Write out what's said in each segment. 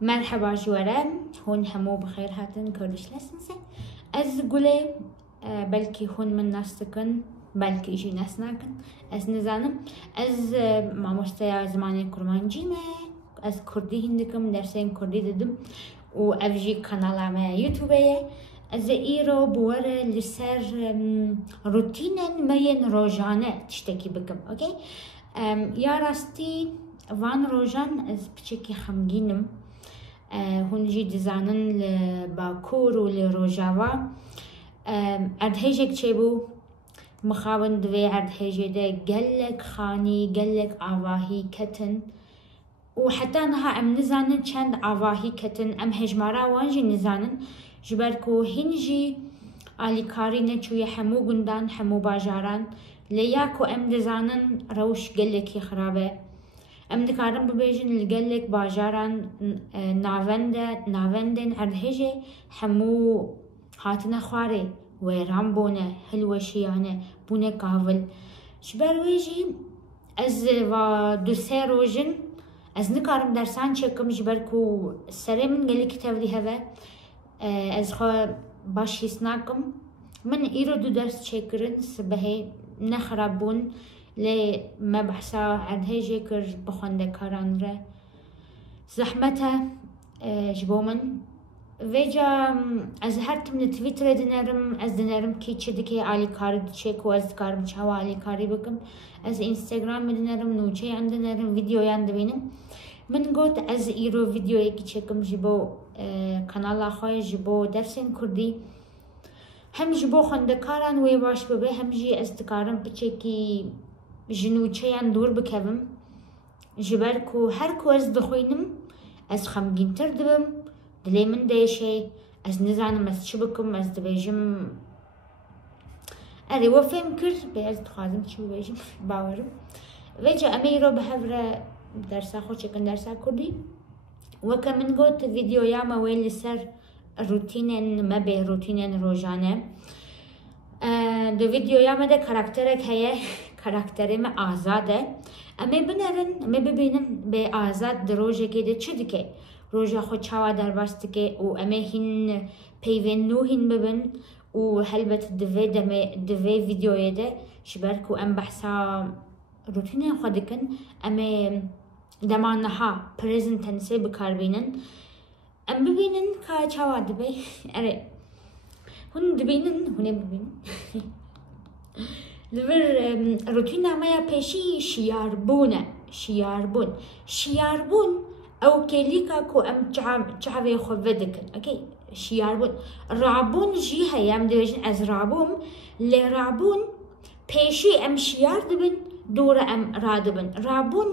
مرحبا جوارم، هون همو بخير هاتن كردش لسنسه. از قولي بلكي هون من ناس تكن بلكي إشي ناس ناكن از نزانم از مامۆستەیا زمانی کورمانجیمە از كردي هندكم درسين كردي ددم و افجي قنالامه يوتيوبيه از ايرو بوره لسر روتينن مين روجانه تشتكي بكم اوكي. يا راستي وان روجان از بچكي خمگينم هونجي دزانن لباكور و لروجاوا اردهيجك چيبو مخاون دوي اردهيجي ده قلك خاني قلك عواهي كتن وحتى نها ام نزانن چند عواهي كتن ام هجمارا وانجي نزانن جبركو هنجي آليكاري نچوية حمو گندان حمو باجاران لياكو ام دزانن روش قلك يخرابه ام دكارن ببيجن لقلك باجاران ناوندن اردهيجي حمو هاتنا خواري ويران بونه هلوشيانه بونه قاول جبرويجي از و دو سه روجن از نکارم درسان چکم جبرکو سره من گلی کتاب دی هوا از خو باش هسناکم من ایرو دو درس چکرن سبهی نخرابون لی مبحثا عده جکر بخونده کاران را زحمته جبو من ویجا از هرت من تویتر دنرم از دنرم کی چه دکی آلی کاری چکو از کارم چهوا آلی کاری بکم از اینستاگرام دنرم نوچه یان دنرم ویدیو یان دبینم من گوت از ایرو ویدیو یکی چکم جبو کانال خواه جبو درسین کردی هم جبو خونده کاران وی باش ببه هم جی از دکارم بچکی جنوچه یان دور بکبم جبرکو هر کو از دخوینم از خمگین تر دبم دلی من دیشه از نزانم از چی بکم از دبیجم اری و فهم کرد به از دخوازم چی ببیجم باورم ویجا امی رو به هفره درسا خود چکن درسا کردی وکا من گوت ویدیو یاما ویلی سر روتینن مبه روتینن روزانه دو ویدیو یاما ده کاراکترک هیه کاراکترم آزاده امی بنرن امی ببینن به آزاد در روژه که ده چه دکه روژه خود چاوا در باست که و امی هین پیوین نو هین ببن و هلبت دوی ویدیوی ده شبرکو ام بحثا روتین خود کن امی دمان نها پریزن تنسه بکار بینن ام ببینن که چاوا دبی اره هون دبینن هونه ببینن لور روتین امایا پیشی شیاربون او كليكا كو ام چاوي خو ودكن اوكي شياربون رابون جي هيام ديجن از رابوم لرابون بيشي ام شيار دبن دور ام رادبن رابون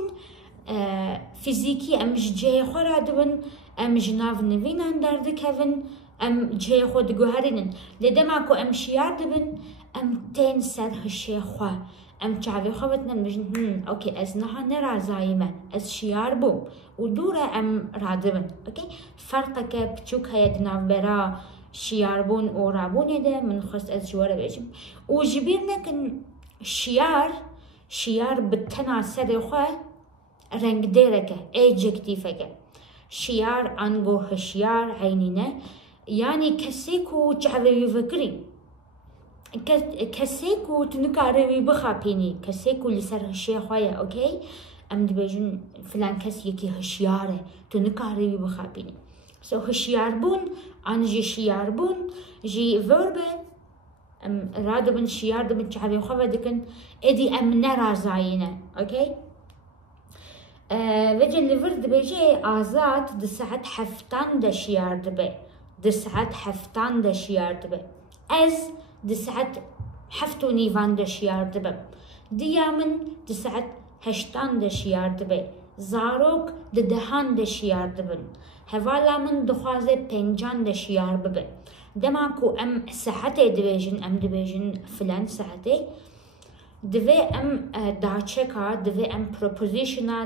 فيزيكي ام جي خو رادبن ام جناف نوينان دردكفن ام جي خو دگوهرينن لدماكو ام شيار دبن ام تين سر هشي خو ام چاوي خو بتنن بجن اوكي از نها نرازايمه از شيار بوم ودورة ام رادبن اوكي فرقك بچوك هيا دناف برا شياربون و رابون ده من خص از جواره بيجم و جبيرنا كن شيار بالتناسر خواه رنگ ديرك ايجكتيفك شيار انگو هشيار عينينه يعني كسيكو چعوه يفكري كسيكو تنكاري بخابيني كسيكو لسر هشي خواه اوكي ام دبيجن فلان كس يكي هشياره تو نكاري بخابيني سو هشياربون عن جي شياربون جي فيربه ام رادبن شياردبن چعبي خواه دكن ادي ام نرازاينه اوكي وجن لفر دبيجي آزاد دساعت حفتان دا شياردبه دساعت حفتان دا شياردبه از دساعت حفتو نيفان دا شياردبه ديامن دساعت هشتان دش یارد به زاروک دهان دش یارد بن هوالا من دخوازه پنجان دش یارد به دماکو ام ساعته دبیجن ام دبیجن فلان ساعته دوی ام داچکا دوی ام پروپوزیشنا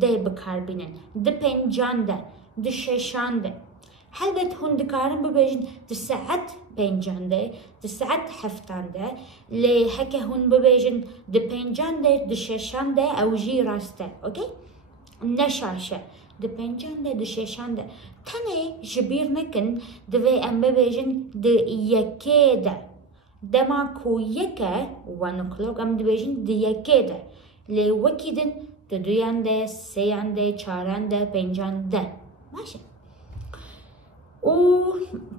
ده بکار بینن ده پنجان ده ششان ده هلبت هون دكارن ببيجن دساعت بينجان ده دساعت حفتان ده لي هكا هون ببيجن د بينجان ده دششان ده او جي راسته اوكي نشاشه د پنجان ده د ششان ده تنه جبیر نکن دوی ام ببیجن د یکی ده دما کو یکه 1 o'clock ام دبیجن د یکی ده لی وکیدن د دویان ده سیان ده چاران ده پنجان ده ماشي و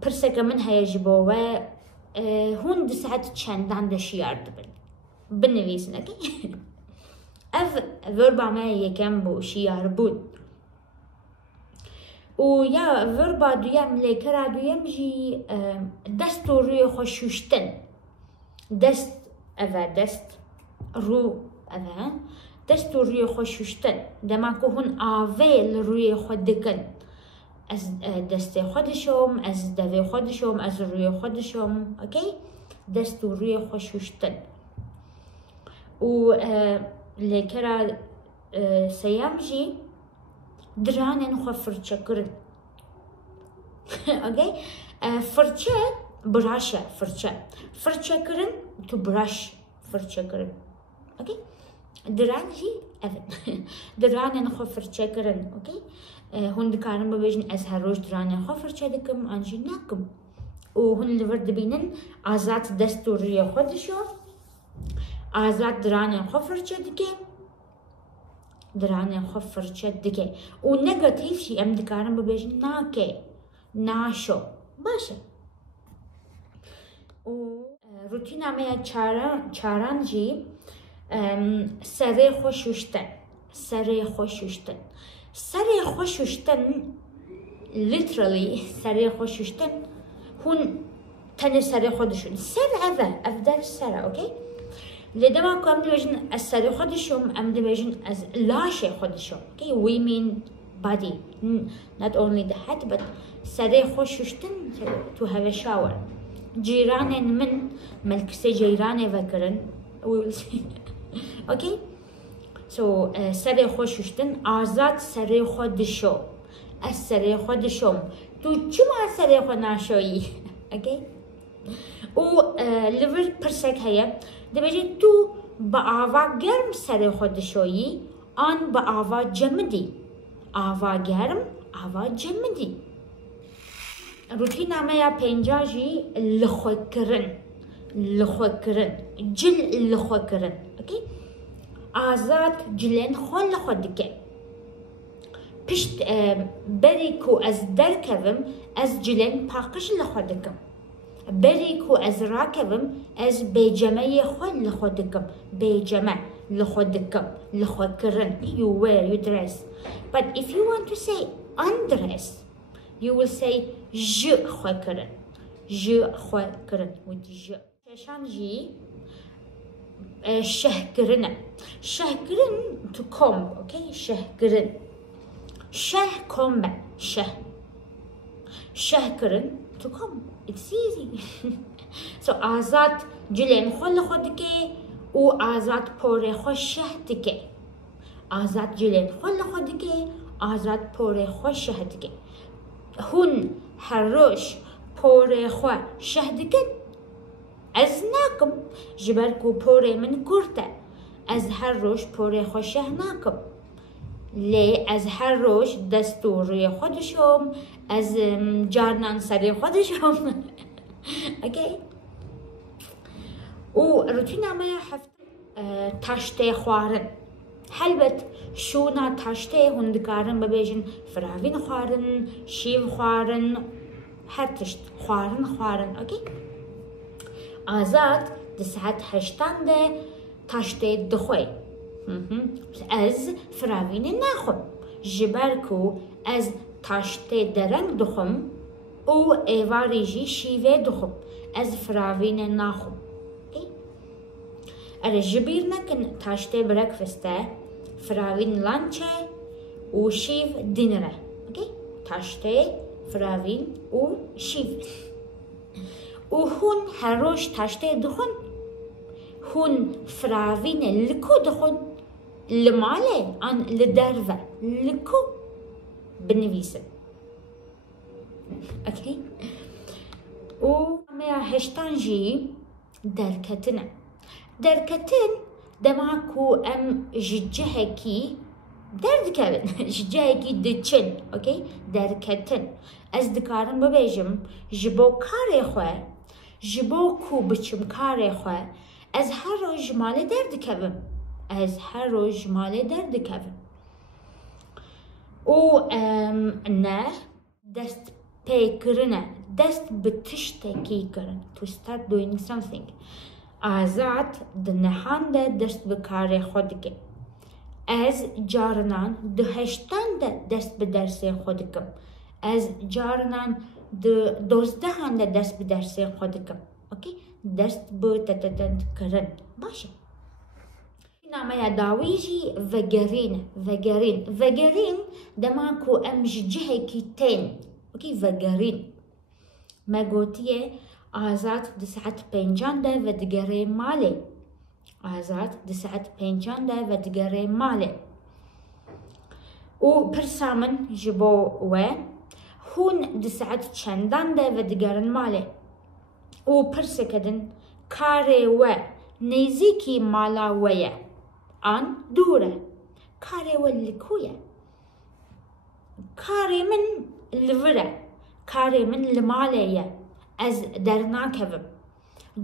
پرسکه من هیا جبوه هون د ساعت چندان ده شیار دبن بنویسن اکی اف وربا ما یکم بو شیار بود و یا وربا دویم لیکرا دویم جی دست و روی خوشوشتن دست اوه دست رو اوه دست و روی خوشوشتن دما که هون آویل روی خود دکن از دست خودشم از دوی خودشم از روی خودشم اوکی دست و روی خوشوشتن و لیکرا سیام جی درانن خو فرچه کرن اوکی فرچه براشه فرچه کرن تو براش فرچه کرن اوکی دران جی درانن خو فرچه کرن اوکی هون دکارم ببیجن از هر روز درانن خو فرچه دکم آنجی نکم و هون لورد بینن آزاد دستوری خودشو آزاد درانن خو فرچه دکه درانه خو فرچه دکه و نگاتیف شی ام دکارم ببیجن ناکه ناشو باشه و روتین همه چاران جی سره خوشوشتن سره خوشوشتن literally سره خوشوشتن هون تنه سره خودشون سر اوه افدر سره اوکی لدما کو ام دبیجن از سر خودشم ام دبیجن از لاش خودشم okay we mean body not only the head but سر خوششتن to have a shower جیران من ملکس جیران وکرن we will see okay so سر خوششتن آزاد سر خودشم از سر خودشم تو چما سر خود نشایی okay و لیور پرسک هیا دبیجی تو با آوا گرم سر خودشویی آن با آوا جمدی آوا گرم آوا جمدی روتین نامه یا پنجا جی لخو کرن جل لخو کرن اوکی آزاد جلن خو لخو دکه پشت بری کو از درکوم از جلن پاقش لخو دکم بری کو از راکبم از بیجمه خود لخودکم بیجمه لخودکم لخودکرن you wear you dress but if you want to say undress you will say je خودکرن with je شان جی شهکرن to comb okay شهکرن شه comb شهکرن to comb it's easy so آزاد جلن خود که و آزاد پور خوش که آزاد جلن خود که آزاد پور خوش که هون هر روز پور خوش که از ناکم جبر کو پور من کرده از هر روز پور خوش ناکم لی از هر روز دستوری خودشم از جارنان سری خودشم اوکی و روتین همه هفته تاشته خوارن هلبت شونا تاشته هندکارن ببیجن فراوین خوارن شیو خوارن هر تشت خوارن اوکی آزاد ده ساعت 8 ده تاشته دخوی از فراوین نخم جبرکو از تاشته درنگ دخم او ایواریجی شیوه دخم از فراوین نخم اره جبیر نکن تاشته برکفسته فراوین لانچه و شیو دینره تاشته فراوین و شیو و هون هر روز تاشته دخن هون فراوین لکو دخن لماله آن لدروه لکو بنویسن اوکی و همه هشتان جی درکتن دما کو ام ججه کی دردكبن جايكي دچن اوكي دركتن از دكارن ببيجم جبو كاري خواه جبو كو بچم كاري خواه از هر روز مال دردكبن از هر روز مال دردكبن و نه دست پی کرنه دست بتشتکی کرن to start doing something آزاد دنهان ده دست بکار خود که از جارنان دهشتان ده دست به درس خود کم از جارنان دوزدهان ده دست به درس خود کم اوکی دست به تتتند کرن باشه نامه داویجی وگرین دماکو امج جهه کی تین اوکی وگرین ما گوتیه آزاد دسعت پنجان ده و دگره ماله آزاد دسعت پنجان ده و دگره ماله و پرسامن جبو و هون دسعت چندان ده و دگرن ماله و پرسکدن کاره و نیزیکی مالا ویه آن دوره کاره و لکویه کاره من لوره کاره من لمالیه از درناکوم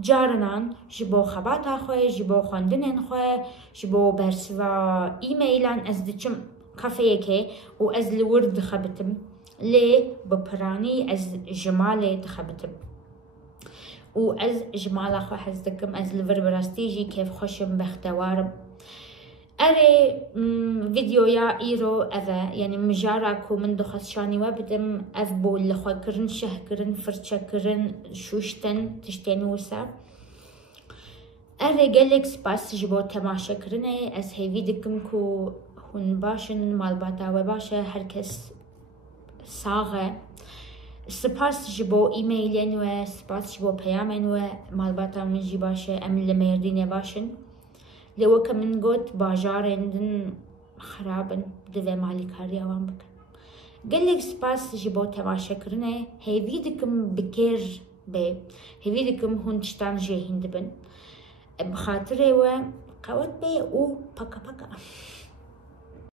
جارنان جبو خباتا خواه جبو خواندنن خواه جبو برسوا ایمیلان از دچم کافه که و از لورد خبتم لی بپرانی از جماله تخبتم و از جماله خواه حزدکم از لور براستیجی کیف خوشم بختوارم اره فيديو يا ايرو اذا يعني مجاراكو من دخل شاني وابدم اذبو لخوا كرن شه كرن فرشة كرن شوشتن تشتين وسا اره قالك سباس جبو تماشا كرنه از هي فيديكم كو هون باشن مال باتاوه باشا هركس ساغه سپاس جبو ایمیلین و سپاس جبو پیامن و مال باتا من جی باشه ام لمردین باشن لو كمن قلت باجارن دن خرابن دوه مالي كاري اوان بكن قلق سپاس جبو تماشا کرنه هيفيدكم بكير بي هيفيدكم هون تشتان جيهن دبن بخاطره و قوت بي و پاكا